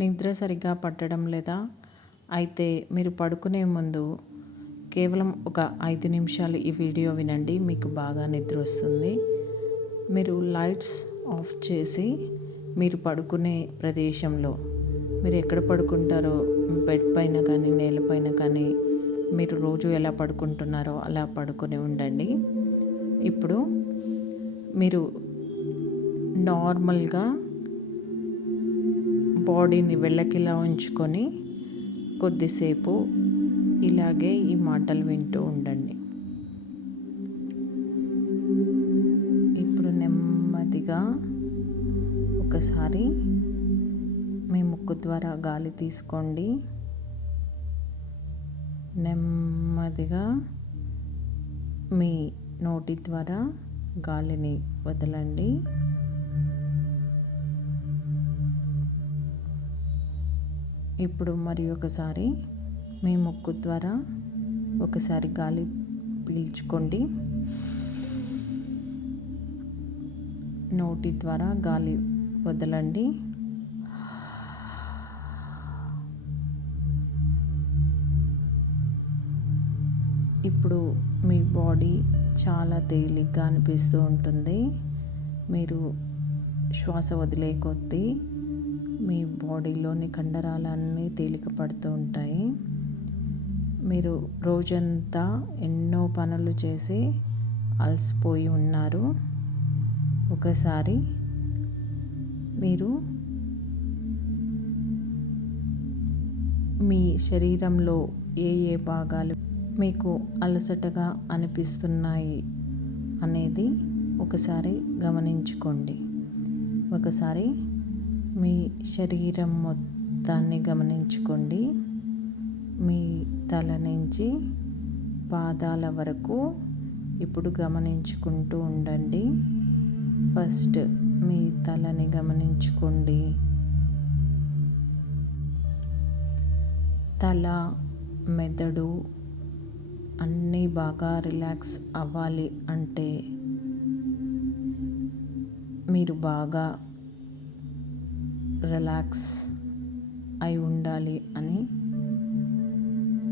నిద్ర సరిగ్గా పట్టడం లేదా? అయితే మీరు పడుకునే ముందు కేవలం ఒక 5 నిమిషాలు ఈ వీడియో వినండి. మీకు బాగా నిద్ర వస్తుంది. మీరు లైట్స్ ఆఫ్ చేసి మీరు పడుకునే ప్రదేశంలో మీరు ఎక్కడ పడుకుంటారో బెడ్ పైన కానీ నేలపైన కానీ మీరు రోజు ఎలా పడుకుంటున్నారో అలా పడుకొని ఉండండి. ఇప్పుడు మీరు నార్మల్గా బాడీని వెళ్ళకిలా ఉంచుకొని కొద్దిసేపు ఇలాగే ఈ మాటలు వింటూ ఉండండి. ఇప్పుడు నెమ్మదిగా ఒకసారి మీ ముక్కు ద్వారా గాలి తీసుకోండి. నెమ్మదిగా మీ నోటి ద్వారా గాలిని వదలండి. ఇప్పుడు మరి ఒకసారి మీ ముక్కు ద్వారా ఒకసారి గాలి పీల్చుకోండి. నోటి ద్వారా గాలి వదలండి. ఇప్పుడు మీ బాడీ చాలా తేలిగ్గా అనిపిస్తూ ఉంటుంది. మీరు శ్వాస వదిలే కొద్దీ మీ బాడీలోని కండరాలన్నీ తేలిక పడుతూ ఉంటాయి. మీరు రోజంతా ఎన్నో పనులు చేసి అలసిపోయి ఉన్నారు. ఒకసారి మీరు మీ శరీరంలో ఏ ఏ భాగాలు మీకు అలసటగా అనిపిస్తున్నాయి అనేది ఒకసారి గమనించుకోండి. ఒకసారి మీ శరీరం మొత్తాన్ని గమనించుకోండి. మీ తల నుంచి పాదాల వరకు ఇప్పుడు గమనించుకుంటూ ఉండండి. ఫస్ట్ మీ తలని గమనించుకోండి. తల, మెదడు అన్నీ బాగా రిలాక్స్ అవ్వాలి అంటే మీరు బాగా రిలాక్స్ అయి ఉండాలి అని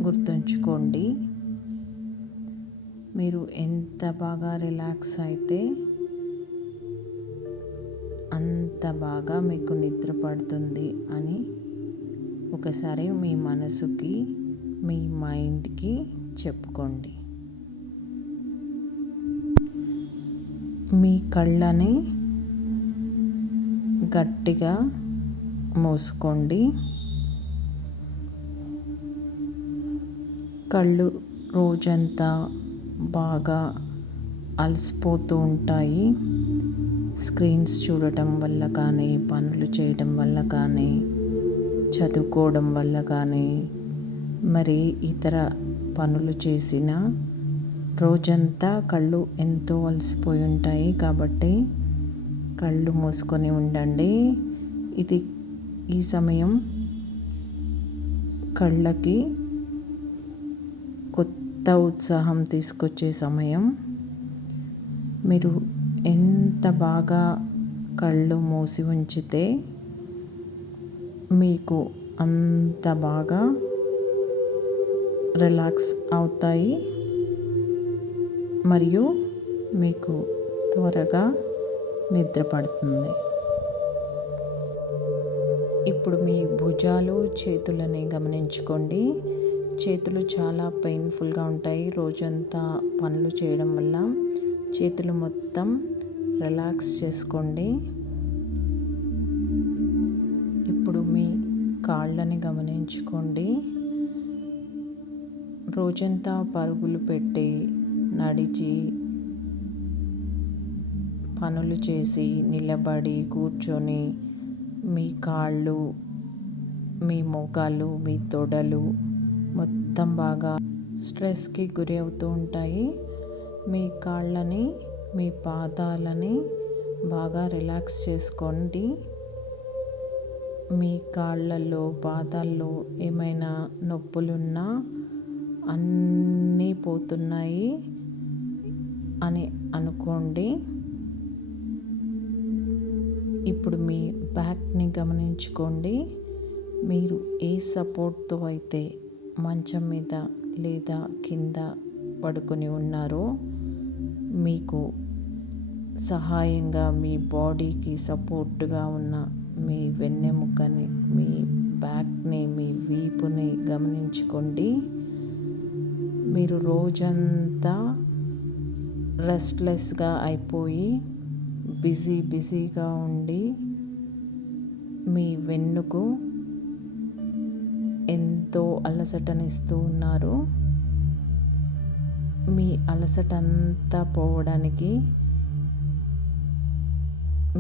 గుర్తుంచుకోండి. మీరు ఎంత బాగా రిలాక్స్ అయితే అంత బాగా మీకు నిద్ర పడుతుంది అని ఒకసారి మీ మనసుకి, మీ మైండ్కి చెప్పుకోండి. మీ కళ్ళని గట్టిగా మూసుకోండి. కళ్ళు రోజంతా బాగా అలసిపోతూ ఉంటాయి. స్క్రీన్స్ చూడటం వల్ల కానీ, పనులు చేయడం వల్ల కానీ, చదువుకోవడం వల్ల కానీ, మరి ఇతర పనులు చేసిన రోజంతా కళ్ళు ఎంతో అలసిపోయి ఉంటాయి. కాబట్టి కళ్ళు మూసుకొని ఉండండి. ఈ సమయం కళ్ళకి కొత్త ఉత్సాహం తీసుకొచ్చే సమయం. మీరు ఎంత బాగా కళ్ళు మూసి ఉంచితే మీకు అంత బాగా రిలాక్స్ అవుతాయి మరియు మీకు త్వరగా నిద్ర పడుతుంది. ఇప్పుడు మీ భుజాలు, చేతులని గమనించుకోండి. చేతులు చాలా పెయిన్ఫుల్గా ఉంటాయి. రోజంతా పనులు చేయడం వల్ల చేతులు మొత్తం రిలాక్స్ చేసుకోండి. ఇప్పుడు మీ కాళ్ళని గమనించుకోండి. రోజంతా పరుగులు పెట్టి, నడిచి, పనులు చేసి, నిలబడి, కూర్చొని మీ కాళ్ళు, మీ మోకాళ్ళు, మీ తొడలు మొత్తం బాగా స్ట్రెస్కి గురి అవుతూ ఉంటాయి. మీ కాళ్ళని, మీ పాదాలని బాగా రిలాక్స్ చేసుకోండి. మీ కాళ్ళల్లో, పాదాల్లో ఏమైనా నొప్పులున్నా అన్నీ పోతున్నాయి అని అనుకోండి. ఇప్పుడు మీ బ్యాక్ని గమనించుకోండి. మీరు ఏ సపోర్ట్తో అయితే మంచం మీద లేదా కింద పడుకొని ఉన్నారో మీకు సహాయంగా మీ బాడీకి సపోర్ట్గా ఉన్న మీ వెన్నెముకని, మీ బ్యాక్ని, మీ వీపుని గమనించుకోండి. మీరు రోజంతా రెస్ట్లెస్గా అయిపోయి బిజీగా ఉండి మీ వెన్నుకు ఎంతో అలసటనిస్తూ ఉన్నారు. మీ అలసట అంతా పోవడానికి,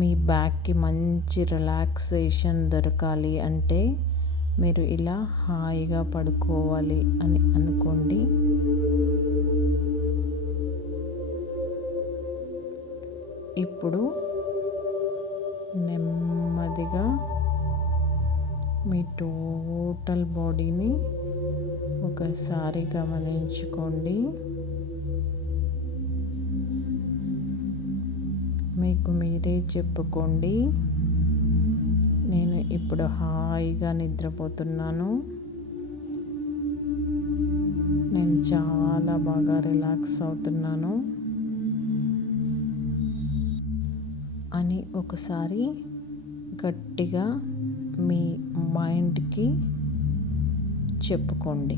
మీ బ్యాక్కి మంచి రిలాక్సేషన్ దొరకాలి అంటే మీరు ఇలా హాయిగా పడుకోవాలి అని అనుకోండి. ఇప్పుడు నెమ్మదిగా మీ టోటల్ బాడీని ఒకసారి గమనించుకోండి. మీకు మీరే చెప్పుకోండి, నేను ఇప్పుడు హాయిగా నిద్రపోతున్నాను, నేను చాలా బాగా రిలాక్స్ అవుతున్నాను అని ఒకసారి గట్టిగా మీ మైండ్కి చెప్పుకోండి.